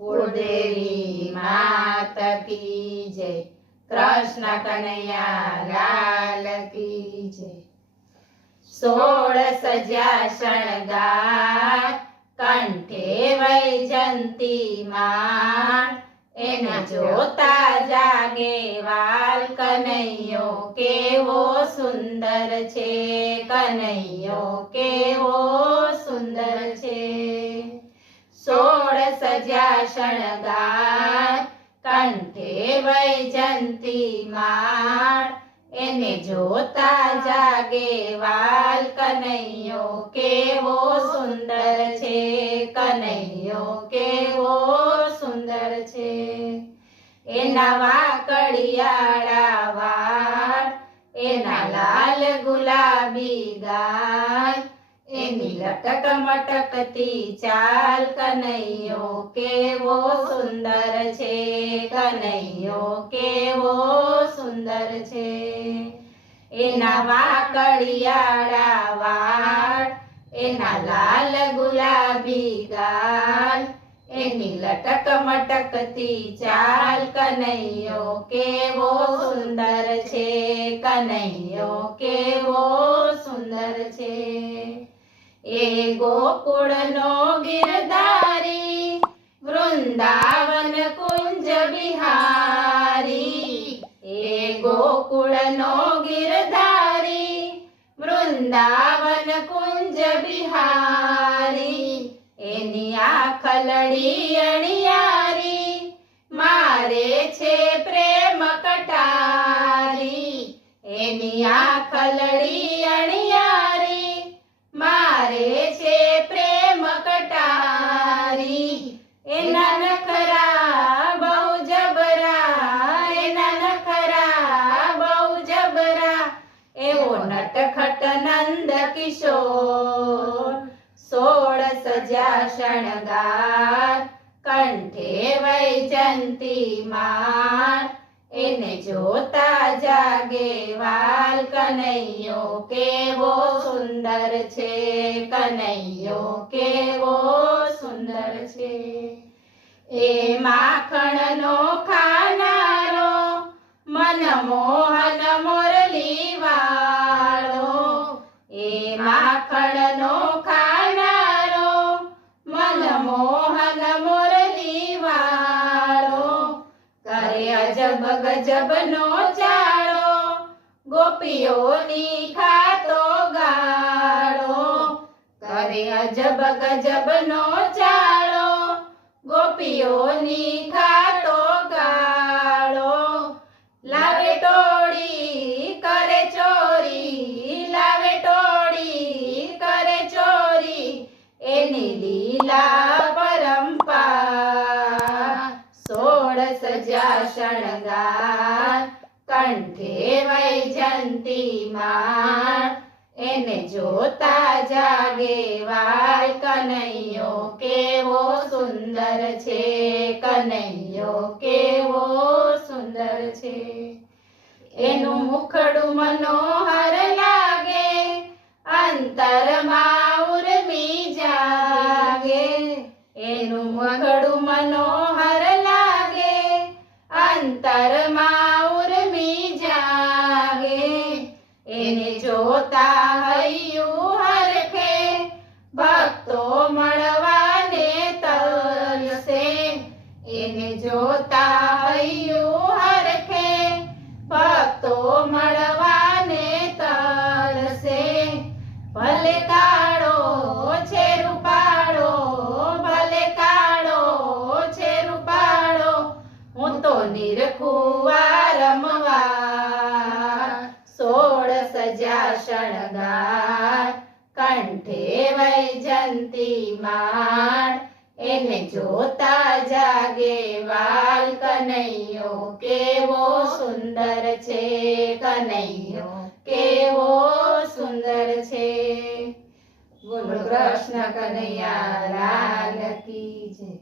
कुलदेवी मात की जय। कृष्ण कन्हैया लाल की जय। 16 सज्या शणगार कंठे वैजंती माळ, એને જોતા જાગે વાલ કનૈયો કેવો સુંદર છે, કનૈયો કેવો સુંદર છે। 16 સજ્યા શણગાર કંઠે વૈજંતી માળ, એને જોતા જાગે વાલ કનૈયો કેવો સુંદર છે, કનૈયો કેવો સુંદર છે। એના વાકડિયાળા વાળ, એના લાલ ગુલાબી ગાલ, એની લટક મટકતી ચાલ, કનૈયો કેવો સુંદર છે, કનૈયો કેવો સુંદર છે। એના વાકડિયાળા વાળ, એના લાલ ગુલાબી ગાલ, એની લટક મટકતી ચાલ, કનૈયો કેવો સુંદર છે, કનૈયો કેવો સુંદર છે। એ ગોકુળનો ગિરધારી, વૃંદાવન કુંજ બિહારી, એ ગોકુળનો ગિરધારી, વૃંદાવન કુંજ બિહારી, એની આખલડી અણિયારી, મારે છે પ્રેમ કટારી, એની આખલડી અણિયારી, મારે છે પ્રેમ કટારી। એના નખરા બહુ જબરા, એના નખરા બહુ જબરા, એવો નટખટ નંદ કિશોર। 16 સજ્યા શણગાર કંઠે વૈજંતી માળ, એને જોતા જાગે વાલ કનૈયો કેવો સુંદર છે, કનૈયો કેવો સુંદર છે। એ માખણનો ખાનારો, મનમોહન મુરલી વાળો, એ માખણનો ખાનારો, મનમોહન મુરલી વાળો, કરે અજબ ગજબનો ચાળો, ગોપીઓની ખાતો ગાળો, કરે અજબ ગજબનો ચાળો, ગોપીઓની ખાતો ગાળો। લાવે ટોળી કરે ચોરી, લાવે ટોળી કરે ચોરી, એની લીલા પરંપાર। 16 સજ્યા શણગાર કંઠે વૈજંતી માળ, એને જોતા જાગે વાલ કનૈયો કેવો સુંદર છે, કનૈયો કેવો સુંદર છે। એનું મુખડું મનોહર લાગે, અંતરમાં ઉર્મી જાગે, એનું મુખડું મનોહર લાગે, અંતરમાં ઉર્મી જાગે, એને જોતા હૈયું હરખે, ભક્તો મળવાને તરસે, એને જોતા હૈયું હરખે, ભક્તો મળવાને તરસે। ભલે કાળો છે રૂપાળો, ભલે કાળો છે રૂપાળો, હું તો નિરખું વારંવાર। 16 સજ્યા શણગાર કંઠે વૈજંતી માળ, એને જોતા જાગે વાલ કનૈયો કેવો સુંદર છે, કનૈયો કેવો સુંદર છે। બોલો કૃષ્ણ કનૈયા લાલ કી જય।